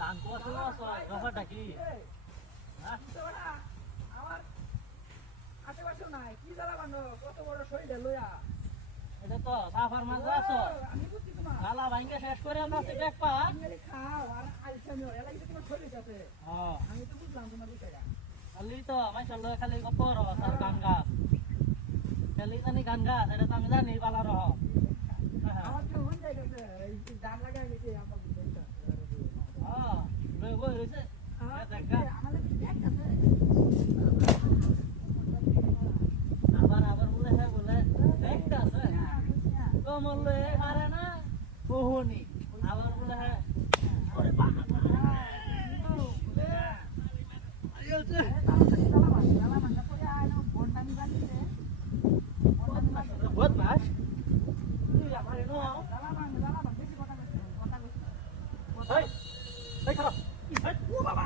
গান তো আসলে ব্যাপারটা কি আমার আশেপাশেও নাই কি জ্বালা বানো কত বড় শরীরে লইয়া এটা তো সাফার মাঝে আছো আমি বুঝছি তোমার গালা ভাঙ্গে শেষ করে আমরা দেখ পা তুমি খাও আর আলসামিও এলাই যে তোমার শরীর আছে হ্যাঁ আমি তো বুঝলাম তোমার বিষয়টা খালি তো মাইশাল্লাহ খালি গপ রহ আর গান গা খালি জানি গান গা সেটা তো আমি জানি বালা রহ আমার তো মন যাই গেছে এই গান লাগাই গেছে আমার বিষয়টা হ্যাঁ বই বই রইছে আমাদের এক আছে আবার আবার বলে হ্যাঁ বলে একটা আছে তো বললে আরে না বহুনি আবার বলে হ্যাঁ ওরে বাবা বদমাস তুই আমার এনো এই এই খারাপ ও বাবা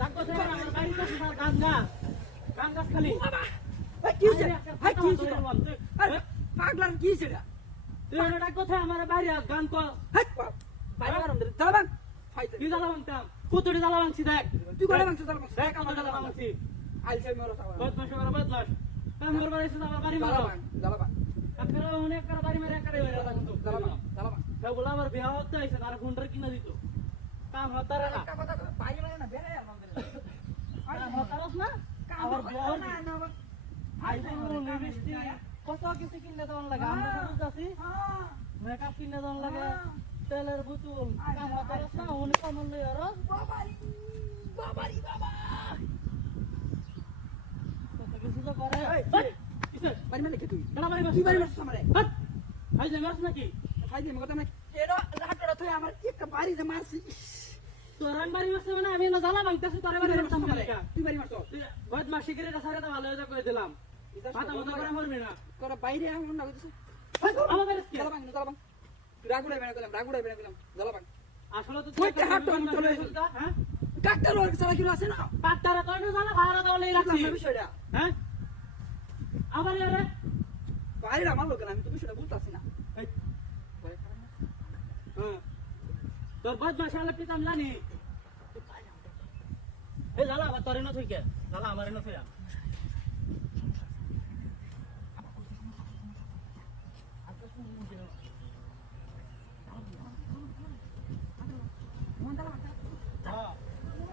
ডাক্তার সাহেব আমার বাড়িতে স্যার গান গাছ খালি বাবা কি হইছে কি হইছে পাগলার কি হইছে তুই এনে ডাক্তার সাহেব আমার বাইরে গান কর বাইরে গরম দে চালাবান ফাইতে কি জ্বালা ভাঙতাম কুতুড়ি জ্বালা ভাঙছি দেখ তুই করে মাংস চালাবান দেখ আমার জ্বালা ভাঙছি আইছে মেরো চালাবান বদমাস করে বদমাস আমার বাড়ি এসে আমার বাড়ি মারো চালাবান আপনারা অনেক কার বাড়ি মেরে একারে হয়ে গেল কিন্তু চালাবান সেগুলো আমার বিয়া হতে আইছে তার গুন্ডার কিনা দিত কাম হতারে না একটা কথা পাই মানে না বেরে আলহামদুলিল্লাহ কাম হতারস না আবার বিয়া হল আইছে নিবিষ্টি কত কিছু কিনে দেওয়ার লাগে আমরা বুঝতাছি মেকআপ কিনে দেওয়ার লাগে তেলের বোতল কাম হতারস না উনি কাম লই আর বাবারি বাবারি বাবা কত কিছু তো করে কিসে বাড়ি মানে কে তুই কেনা বাড়ি তুই বাড়ি মারছিস আমারে হাট ভাই জামাস নাকি ফাইদে মগত না এডো রাটড়া তুই আমার একটা বাড়ি যে মারছি তোরান বাড়ি মারছে মানে আমি না জ্বালা ভাঙতেছি তোরে বাড়ি মারতাম না তুই বাড়ি মারছ বদমাশি করে সারে তো ভালো হয়ে কই দিলাম মাথা মাথা করে মরবি না তোরা বাইরে এমন না কইছিস আমার বাড়ি কি চালাবান চালাবান রাগুড়াই বেনা গেলাম চালাবান আসলে তো কইতে হাঁটো আমি চলে হ্যাঁ ডাক্তার ওর সারা কিলো আছে না পাত্তারা তো না জ্বালা ভাড়া দাও রাখছি বিষয়টা হ্যাঁ আবার আরে বাইরে আমার লোক আমি তো বিষয়টা বুঝতাছি না হ্যাঁ তোর বদমাশি আলে পিতাম জানি এই জ্বালা আবার তোরে না থইকে জ্বালা আমারে না থইয়া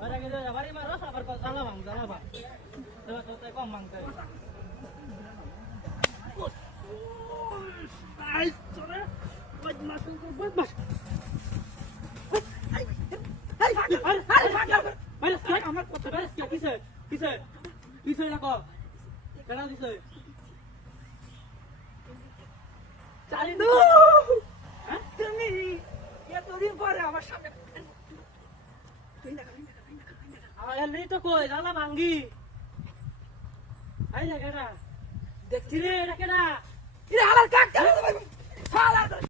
Orang kita bari marah sabar kau salah bang. Coba tuh kau mang tuh. Ay, sorry. Buat masuk kau buat mas. Hai, baris kau amar kau baris kau kisah lah kau. Kenapa kisah? Cari tu. Hah? তুমি এতদিন পরে আমার সামনে Ini tuh koi, dalam anggi. Ayo kena. দেখছি Sini, kena. এটা আমার কাকটা সালা